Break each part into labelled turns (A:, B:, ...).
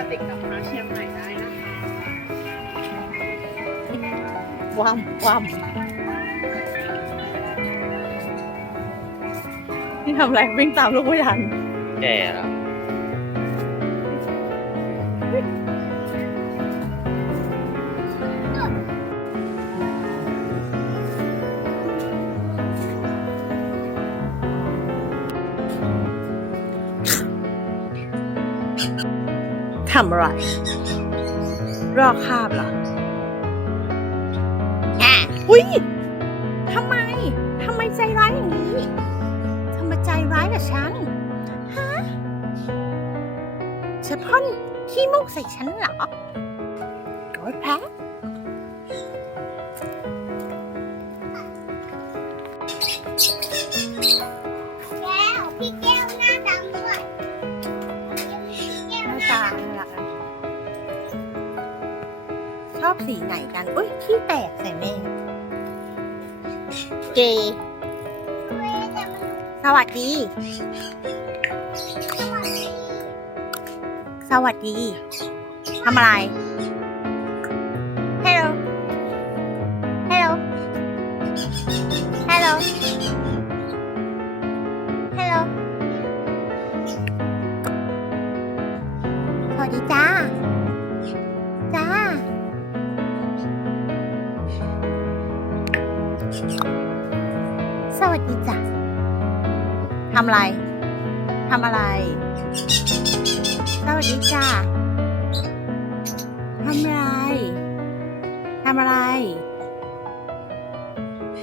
A: บริการช่วยบ้านเด็กกลับมาเชียงใหม่ได้นะคะ
B: ความความนี่ทำอะไรวิ่งตามลูกไม่ทัน
C: แก่แล้วำ
B: อะไร รอคาบเหรอแอะอุ้ยทำไม ทำไมใจร้ายอย่างนี้ ทำไมใจร้ายกับฉัน ฮะจะพ่นขี้มูกใส่ฉันเหรอโกรธแพ้ สีไหนกัน อุ้ยขี้แตกใส่แม่ เจ สวัสดี สวัสดี ทำอะไร Hello Hello Hello Hello สวัสดีจ้ะทำอะไร ทำอะไร สวัสดีจ้าทำอะไร ทำอะไร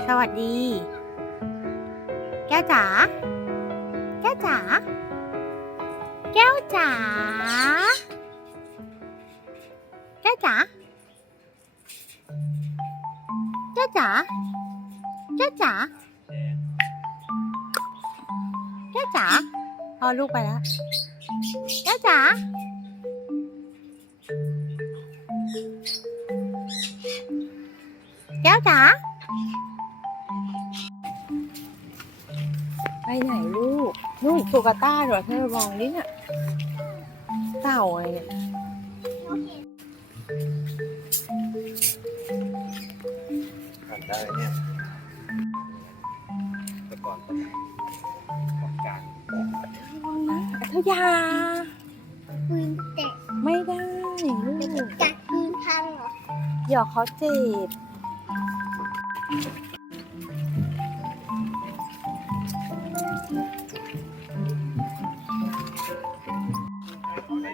B: สวัสดี แก้วจ๋า แก้วจ๋า แก้วจ๋า แก้วจ๋า แก้วจ๋า แก้วจ๋าแก้วจ๋าพอลูกไปแล้วแก้วจ๋าแก้วจ๋าไปไหนลูกลูกสุกาต้าเหรอเธอมองนี่เนี่ยเต่าอะไรเนี่ย
C: ผ่านได้เนี่ย อ
B: อยา
D: ปืนแตะ
B: ไม่ได้ลูก
D: จัดปืนพังเหรอ
B: เดี๋ยวเขาเจ็บ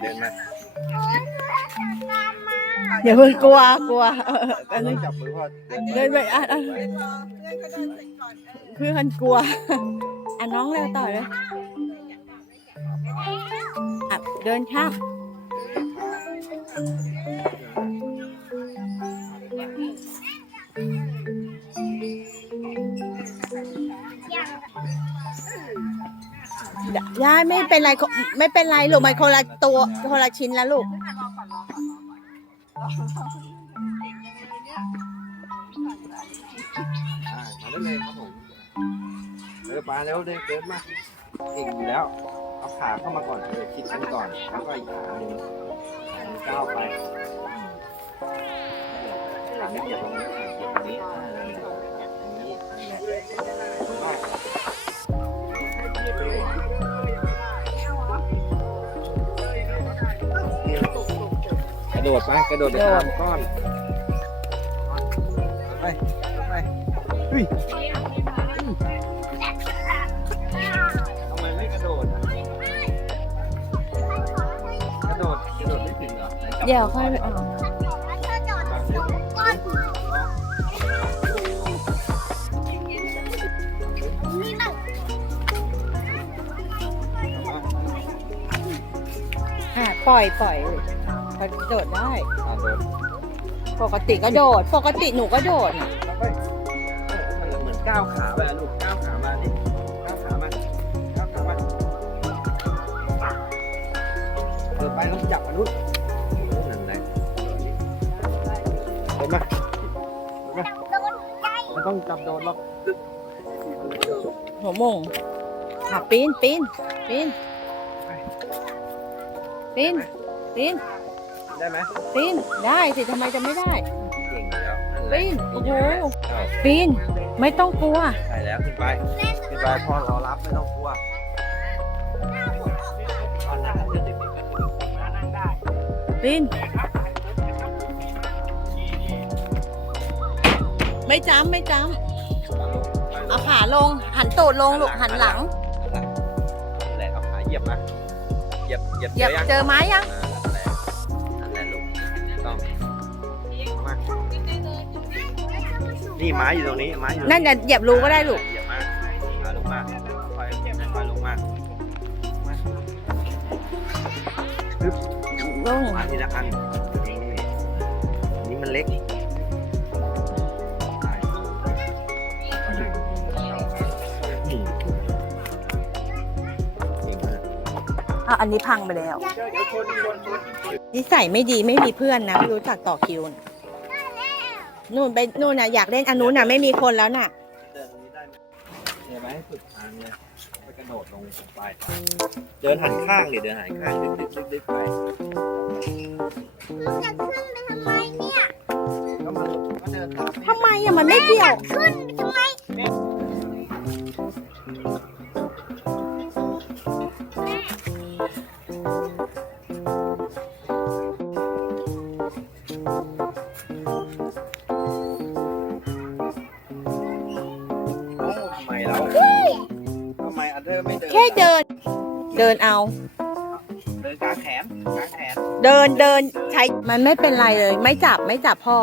C: เดินมา
D: โอ๊ยเพื่อนจัดการมา
B: อย่าเพิ่งกลัวกลัวเออเออ
C: เดินจับมือพ่อ
B: เดินไปอะอะ
A: เดี๋ยวรอเพื่อนเขาเดินเสร็จก่อนเออ
B: เพื่อนกลัวอะน้องเร็วต่อเลยอะ เดินข้ามยายไม่เป็นไรไม่เป็นไรลูกมันคนละตัวคนละชิ้นแล้วลูก
C: อ่ามาได้เลยครับผมเดินมาแล้วเดินเดินมา เก่งอยู่แล้ว เอาขาเข้ามาก่อนเดี๋ยวคิดกันก่อน แล้วก็อีกขาหนึ่งขาหนึ่งก้าวไปขาไม่เหยียบตรงนี้ขาเหยียบตรงนี้อ่าอย่างนี้กระโดดไปกระโดดไปตามก้อน ไป ไปเฮ้ย เหรอไหนจับ
B: เดี๋ยวค่อยไปเอา
D: แล้วเธอจอดก้อนนี่มัน
B: อะปล่อยปล่อยลูกเขาโดดได้
C: อ่าโดด
B: ปกติก็โดด ปกติหนูก็โดดน่ะ
C: แล้วไปเออมันเหมือนก้าวขาไปอะลูกก้าวขามาดิก้าวขามาก้าวขามาเดินไปแล้วจับมันนู้น นั่นแหละเห็นไหมเห็นไหม
D: โดนใจ
C: ไม่ต้องจับโดนหรอก
B: หัวโมงอะปีนปีนปีนปีนปีน
C: ได้ไหม
B: ปีนได้สิทำไมจะไม่ได้
C: เก่งแล้วนั่นแหละ
B: ปีนโอ้โห
C: เอา
B: ปีน ไม่ต้องกลัว
C: ใช่แล้วขึ้นไปขึ้นไปพ่อรอรับไม่ต้องกลัว
B: ปีน ไม่จำไม่จำเอาขาลง หันตูดลงลูกหันหลัง
C: นั่นแหละเอาขาเหยียบนะเหยียบเหยียบ
B: เหยียบ
C: ยัง
B: เจอไม้ยัง
C: อ่านั่นแหละนั่นแหละลูกต้องมานี่ไม้อยู่ตรงนี้ไม้อยู่ตรง
B: นั่นจะเหยียบรูก็ได้ลูก
C: เหยียบมามาลงมาค่อยค่อยลงมา
B: ลง
C: มาทีละอันนี่นี่มันเล็กอืมเก่งมาก
B: อะอันนี้พังไปแล้วนิสัยไม่ดีไม่มีเพื่อนนะไม่รู้จักต่อคิวน่ะนู่นไปนู่นน่ะอยากเล่นอันนู้นน่ะไม่มีคนแล้วน่ะ
C: เดินตรงนี้ได้ไหมเนี่ยไหมสุดทางเนี่ยไปก ระโดดลงไป เดินหันข้างดิเดินหันข้างดึกดึกดึกดึกไป
D: เราจะขึ้นไปทำไมเนี่ย
C: ก็มาก็เดินตาม
B: ทำไมอะมันไม่เกี่ยว
D: ขึ้นไปทำไม
C: เดอร์ไม่เดิน
B: แค่เดิน เดินเอา
C: เดินกลางแขนกลางแขน
B: เดินเดินใช้มันไม่เป็นไรเลย ไม่จับไม่จับพ่อ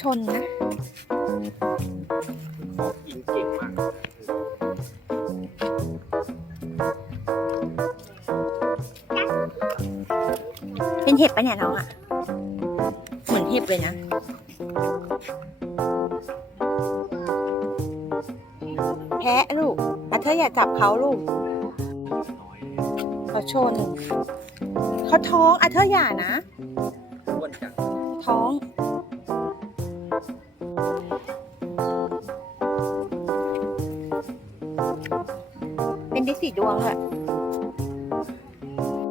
D: ชนนะ
B: ข
C: อกินเก่งมาก
B: เป็นเห็บปะเนี่ยน้องอะ เหมือนเห็บเลยนะแพะลูกอาเธออย่าจับเขาลูก
C: น้อยเลย
B: เขาชน เขาท้องอาเธออย่านะ
C: อ้วนจัง
B: ท้อง เป็นดิสีดวงเลย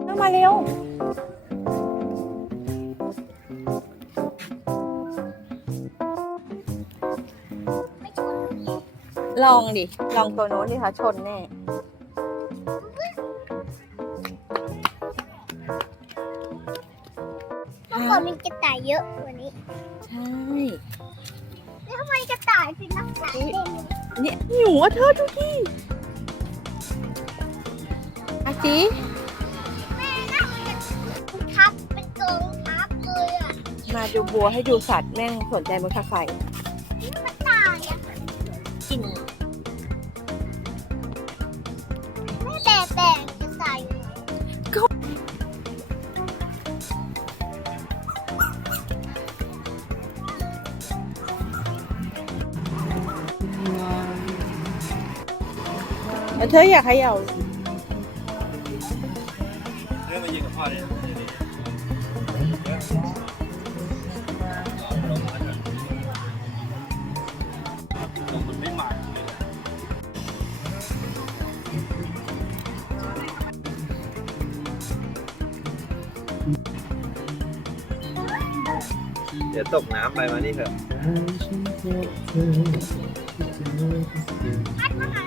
B: เอามาเร็ว
D: ไม่ชน
B: ลองดิ ลองตัวโน้นดิเขาชนแน่
D: เมื่อก่อนมีกระต่ายเยอะกว่านี้
B: ใช่
D: แล้วทำไมกระต่ายเป็นนักต่ายเด่น
B: เนี่ยหนูอะเธอดูดิ อาจี
D: แม่น่าจะทับเป็นกองทับเลยอะ
B: มาดูบัวให้ดูสัตว์แม่งสนใจมุทาไข่
D: นี่กระต่ายอะ
B: กิน
D: แม่แต่แต่กระต่ายอยู่ไหน
B: แล้วเธออยากเขย่า
C: เรื่องมายืนกับพ่อเลยมันไม่หมากเลยเดี๋ยวตกน้ำไปมานี่เถอะ
D: พัดมาหา